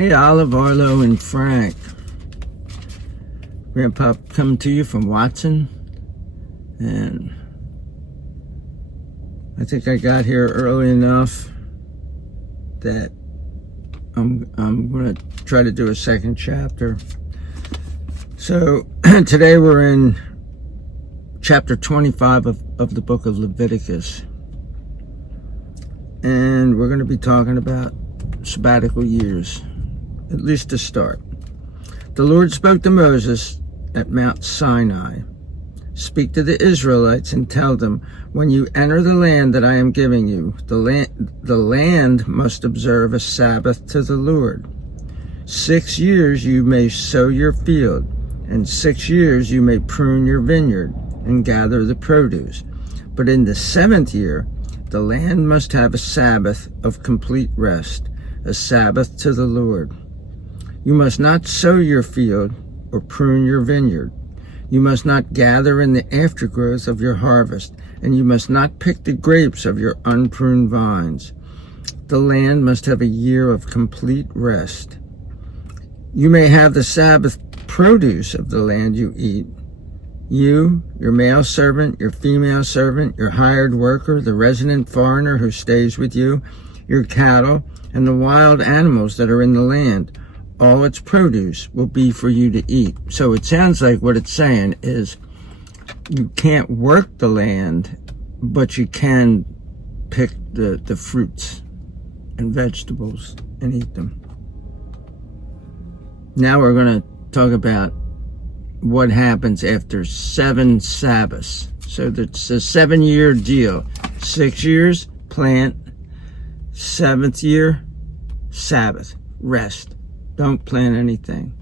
Hey, Olive, Arlo, and Frank. Grandpa coming to you from Watson. And I think I got here early enough that I'm going to try to do a second chapter. So today we're in chapter 25 of the book of Leviticas. And we're going to be talking about sabbatical years, at least to start. The Lord spoke to Moses at Mount Sinai. Speak to the Israelites and tell them, when you enter the land that I am giving you, the land must observe a Sabbath to the Lord. 6 years you may sow your field, and 6 years you may prune your vineyard and gather the produce. But in the 7th year, the land must have a Sabbath of complete rest, a Sabbath to the Lord. You must not sow your field or prune your vineyard. You must not gather in the aftergrowth of your harvest, and you must not pick the grapes of your unpruned vines. The land must have a year of complete rest. You may have the Sabbath produce of the land you eat. You, your male servant, your female servant, your hired worker, the resident foreigner who stays with you, your cattle, and the wild animals that are in the land, all its produce will be for you to eat. So it sounds like what it's saying is you can't work the land, but you can pick the fruits and vegetables and eat them. Now we're going to talk about what happens after 7 Sabbaths. So that's a 7-year deal. 6 years, plant. 7th year, Sabbath, rest. Don't plant anything.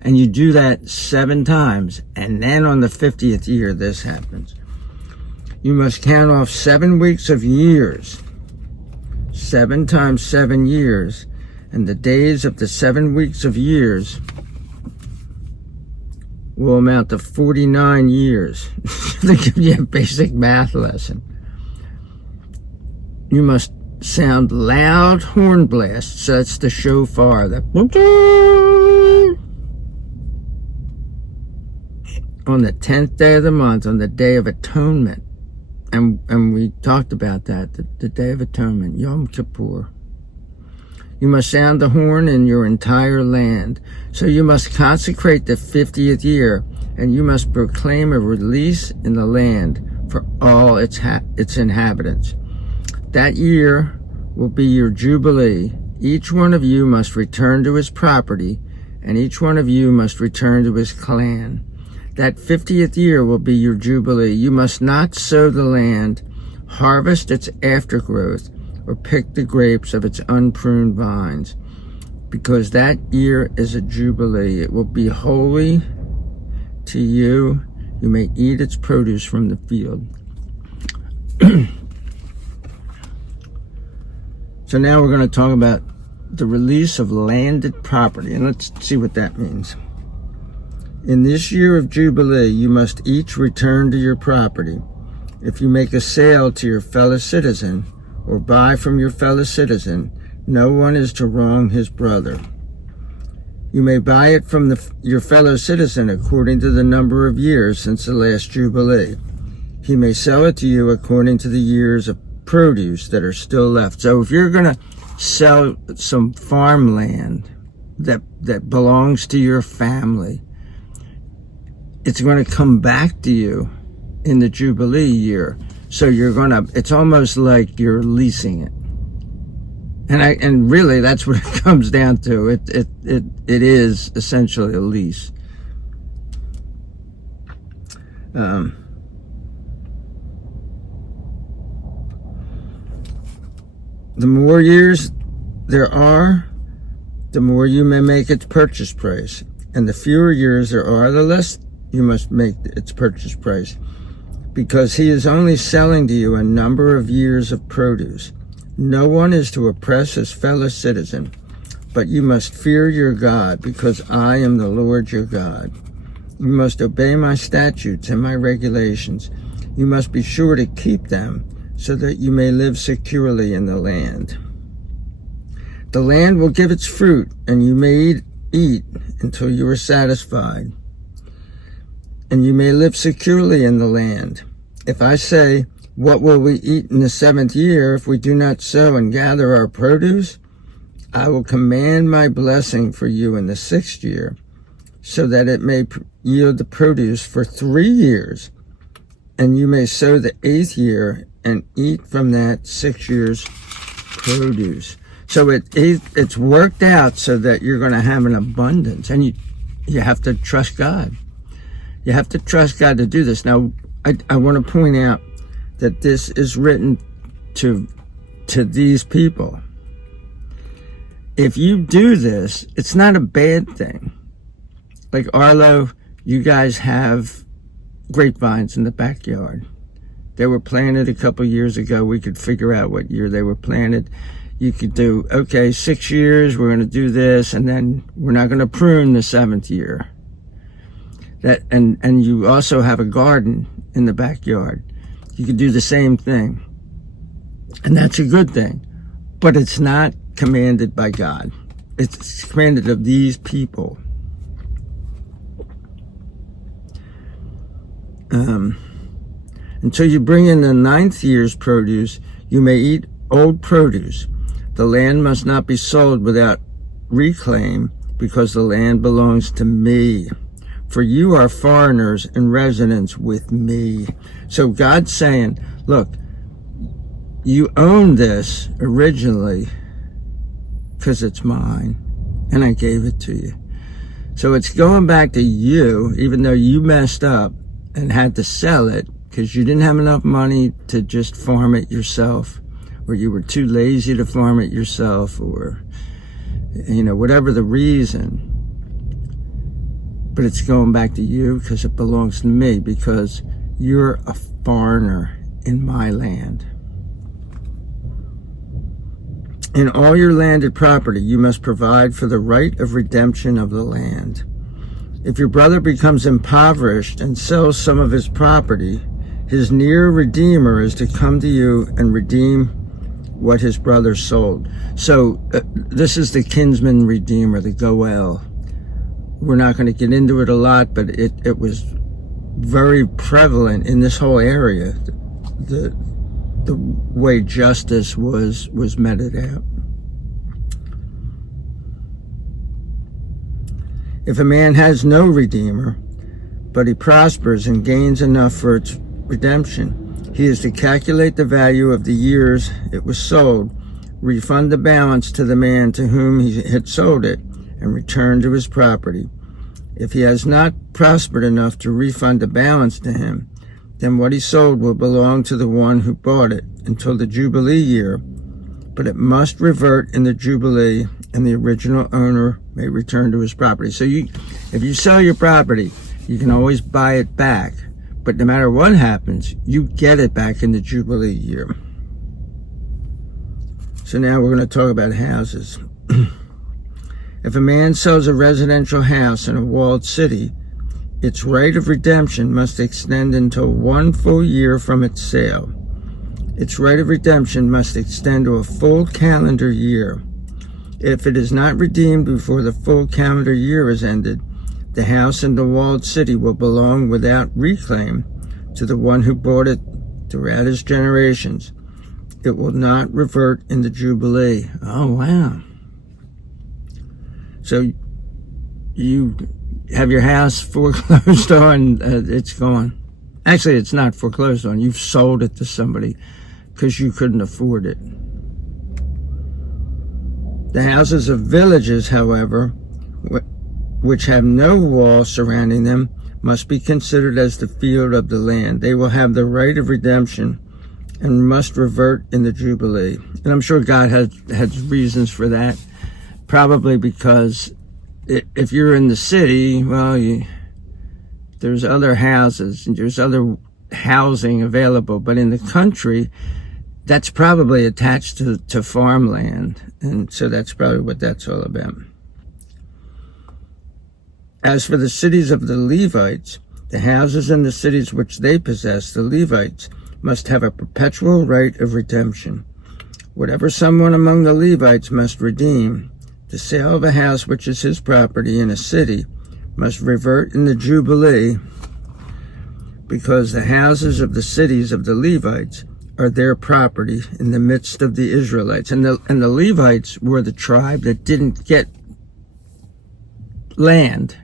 And you do that 7 times, and then on the 50th year, this happens. You must count off 7 weeks of years. 7 times 7 years, and the days of the 7 weeks of years will amount to 49 years. They give you a basic math lesson. You must sound loud horn blasts. That's the shofar. On the 10th day of the month, on the Day of Atonement. And we talked about that, the Day of Atonement, Yom Kippur. You must sound the horn in your entire land. So you must consecrate the 50th year, and you must proclaim a release in the land for all its inhabitants. That year will be your jubilee. Each one of you must return to his property, and each one of you must return to his clan. That 50th year will be your jubilee. You must not sow the land, harvest its aftergrowth, or pick the grapes of its unpruned vines, because that year is a jubilee. It will be holy to you. You may eat its produce from the field. So now we're going to talk about the release of landed property, and let's see what that means. In this year of Jubilee, you must each return to your property. If you make a sale to your fellow citizen, or buy from your fellow citizen, no one is to wrong his brother. You may buy it from your fellow citizen according to the number of years since the last Jubilee. He may sell it to you according to the years of produce that are still left. So if you're going to sell some farmland that belongs to your family, it's going to come back to you in the Jubilee year. So it's almost like you're leasing it. And really that's what it comes down to. It is essentially a lease. The more years there are, the more you may make its purchase price. And the fewer years there are, the less you must make its purchase price. Because he is only selling to you a number of years of produce. No one is to oppress his fellow citizen, but you must fear your God, because I am the Lord your God. You must obey my statutes and my regulations. You must be sure to keep them, so that you may live securely in the land. The land will give its fruit, and you may eat until you are satisfied, and you may live securely in the land. If I say, what will we eat in the 7th year if we do not sow and gather our produce? I will command my blessing for you in the 6th year, so that it may yield the produce for 3 years, and you may sow the 8th year and eat from that 6 years' produce. So it's worked out so that you're going to have an abundance, and you have to trust God. You have to trust God to do this. Now, I want to point out that this is written to these people. If you do this, it's not a bad thing. Like Arlo, you guys have grapevines in the backyard. They were planted a couple years ago. We could figure out what year they were planted. You could do, okay, 6 years, we're going to do this, and then we're not going to prune the 7th year. And you also have a garden in the backyard. You could do the same thing. And that's a good thing. But it's not commanded by God. It's commanded of these people. Until you bring in the 9th year's produce, you may eat old produce. The land must not be sold without reclaim, because the land belongs to me. For you are foreigners and residents with me. So God's saying, look, you own this originally because it's mine, and I gave it to you. So it's going back to you, even though you messed up and had to sell it because you didn't have enough money to just farm it yourself, or you were too lazy to farm it yourself, or, whatever the reason. But it's going back to you because it belongs to me, because you're a foreigner in my land. In all your landed property, you must provide for the right of redemption of the land. If your brother becomes impoverished and sells some of his property, his near redeemer is to come to you and redeem what his brother sold. So this is the kinsman redeemer, the goel. We're not going to get into it a lot, but it was very prevalent in this whole area, the way justice was meted out. If a man has no redeemer, but he prospers and gains enough for its redemption, he is to calculate the value of the years it was sold, refund the balance to the man to whom he had sold it, and return to his property. If he has not prospered enough to refund the balance to him, then what he sold will belong to the one who bought it until the Jubilee year, but it must revert in the Jubilee, and the original owner may return to his property. So if you sell your property, you can always buy it back, but no matter what happens, you get it back in the Jubilee year. So now we're going to talk about houses. If a man sells a residential house in a walled city, its right of redemption must extend until 1 full year from its sale. Its right of redemption must extend to a full calendar year. If it is not redeemed before the full calendar year is ended, the house in the walled city will belong without reclaim to the one who bought it throughout his generations. It will not revert in the Jubilee. Oh, wow. So you have your house foreclosed on, it's gone. Actually, it's not foreclosed on. You've sold it to somebody because you couldn't afford it. The houses of villages, however, which have no wall surrounding them, must be considered as the field of the land. They will have the right of redemption and must revert in the Jubilee. And I'm sure God has reasons for that. Probably because if you're in the city, well, there's other houses and there's other housing available. But in the country, that's probably attached to farmland. And so that's probably what that's all about. As for the cities of the Levites, the houses and the cities which they possess, the Levites must have a perpetual right of redemption. Whatever someone among the Levites must redeem, the sale of a house which is his property in a city must revert in the Jubilee, because the houses of the cities of the Levites are their property in the midst of the Israelites. And the Levites were the tribe that didn't get land.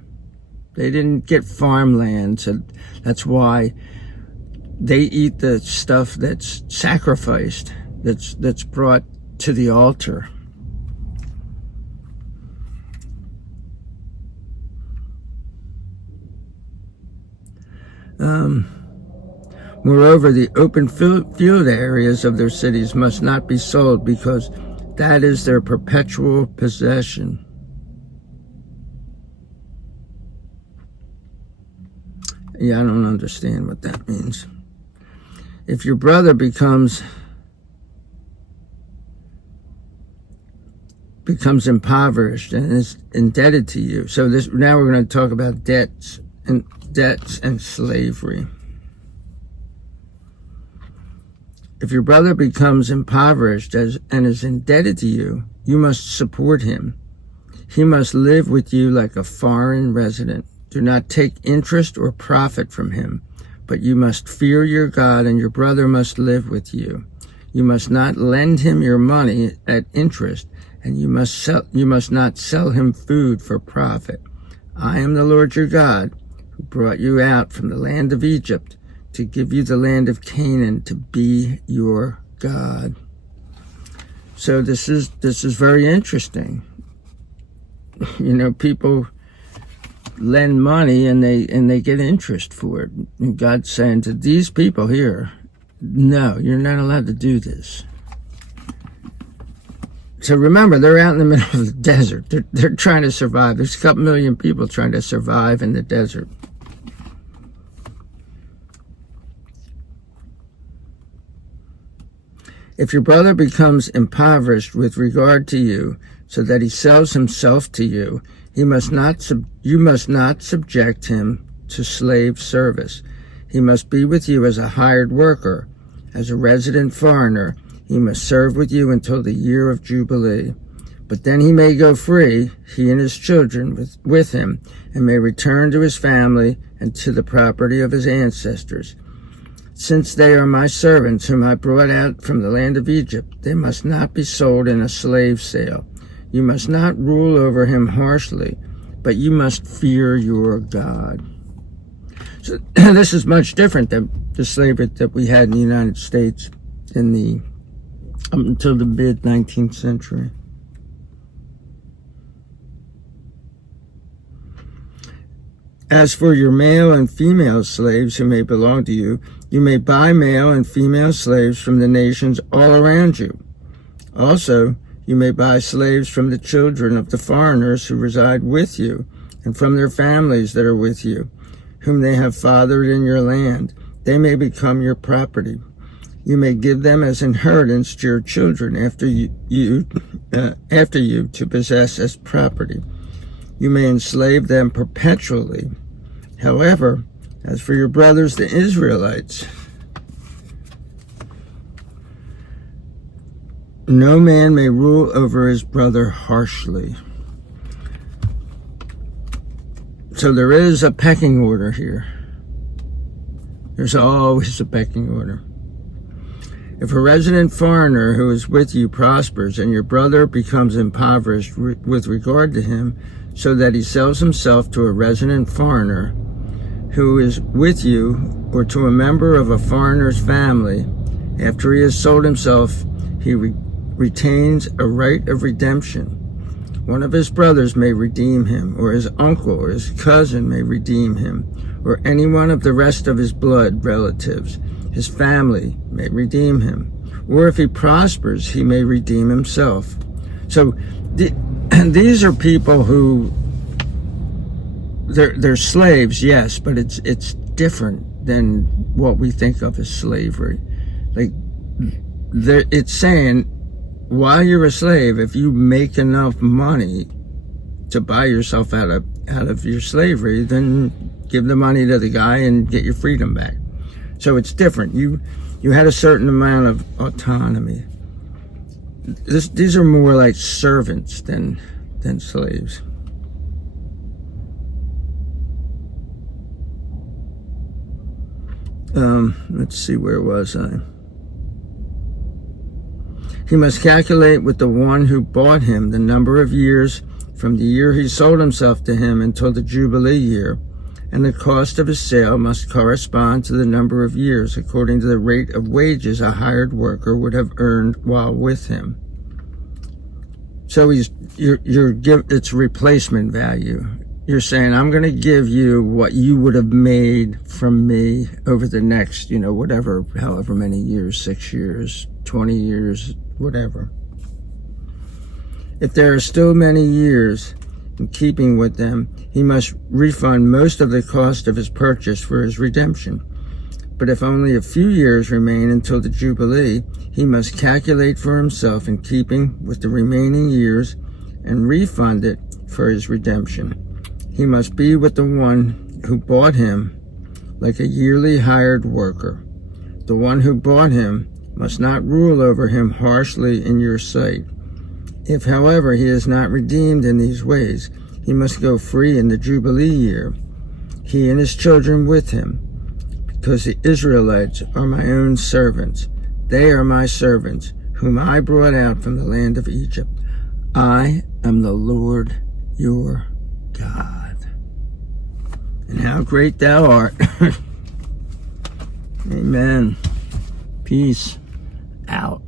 They didn't get farmland, so that's why they eat the stuff that's sacrificed, that's brought to the altar. Moreover, the open field areas of their cities must not be sold, because that is their perpetual possession. Yeah, I don't understand what that means. If your brother becomes impoverished and is indebted to you. So now we're going to talk about debts and slavery. If your brother becomes impoverished and is indebted to you, you must support him. He must live with you like a foreign resident. Do not take interest or profit from him, but you must fear your God, and your brother must live with you. You must not lend him your money at interest, and you must not sell him food for profit. I am the Lord your God, who brought you out from the land of Egypt to give you the land of Canaan to be your God. So this is very interesting. You know, people lend money and they get interest for it. And God's saying to these people here, no, you're not allowed to do this. So remember, they're out in the middle of the desert. They're trying to survive. There's a couple million people trying to survive in the desert. If your brother becomes impoverished with regard to you, so that he sells himself to you, you must not subject him to slave service. He must be with you as a hired worker. As a resident foreigner, he must serve with you until the year of Jubilee. But then he may go free, he and his children with him, and may return to his family and to the property of his ancestors. Since they are my servants whom I brought out from the land of Egypt, they must not be sold in a slave sale. You must not rule over him harshly, but you must fear your God. So this is much different than the slavery that we had in the United States up until the mid-19th century. As for your male and female slaves who may belong to you, you may buy male and female slaves from the nations all around you. Also, you may buy slaves from the children of the foreigners who reside with you, and from their families that are with you, whom they have fathered in your land. They may become your property. You may give them as inheritance to your children after you to possess as property. You may enslave them perpetually. However, as for your brothers, the Israelites, no man may rule over his brother harshly. So there is a pecking order here. There's always a pecking order. If a resident foreigner who is with you prospers and your brother becomes impoverished with regard to him, so that he sells himself to a resident foreigner who is with you or to a member of a foreigner's family, after he has sold himself, he retains a right of redemption. One of his brothers may redeem him, or his uncle or his cousin may redeem him, or any one of the rest of his blood relatives. His family may redeem him, or if he prospers, he may redeem himself. So these are people who they're slaves, yes, but it's different than what we think of as slavery. Like it's saying, while you're a slave, if you make enough money to buy yourself out of your slavery, then give the money to the guy and get your freedom back. So it's different. You had a certain amount of autonomy. these are more like servants than slaves. Let's see, where was I? He must calculate with the one who bought him the number of years from the year he sold himself to him until the Jubilee year, and the cost of his sale must correspond to the number of years according to the rate of wages a hired worker would have earned while with him. So it's replacement value. You're saying, I'm going to give you what you would have made from me over the next, whatever, however many years, 6 years, 20 years, whatever. If there are still many years in keeping with them, he must refund most of the cost of his purchase for his redemption. But if only a few years remain until the Jubilee, he must calculate for himself in keeping with the remaining years and refund it for his redemption. He must be with the one who bought him like a yearly hired worker. The one who bought him must not rule over him harshly in your sight. If, however, he is not redeemed in these ways, he must go free in the Jubilee year, he and his children with him, because the Israelites are my own servants. They are my servants, whom I brought out from the land of Egypt. I am the Lord your God. And how great thou art. Amen. Peace out.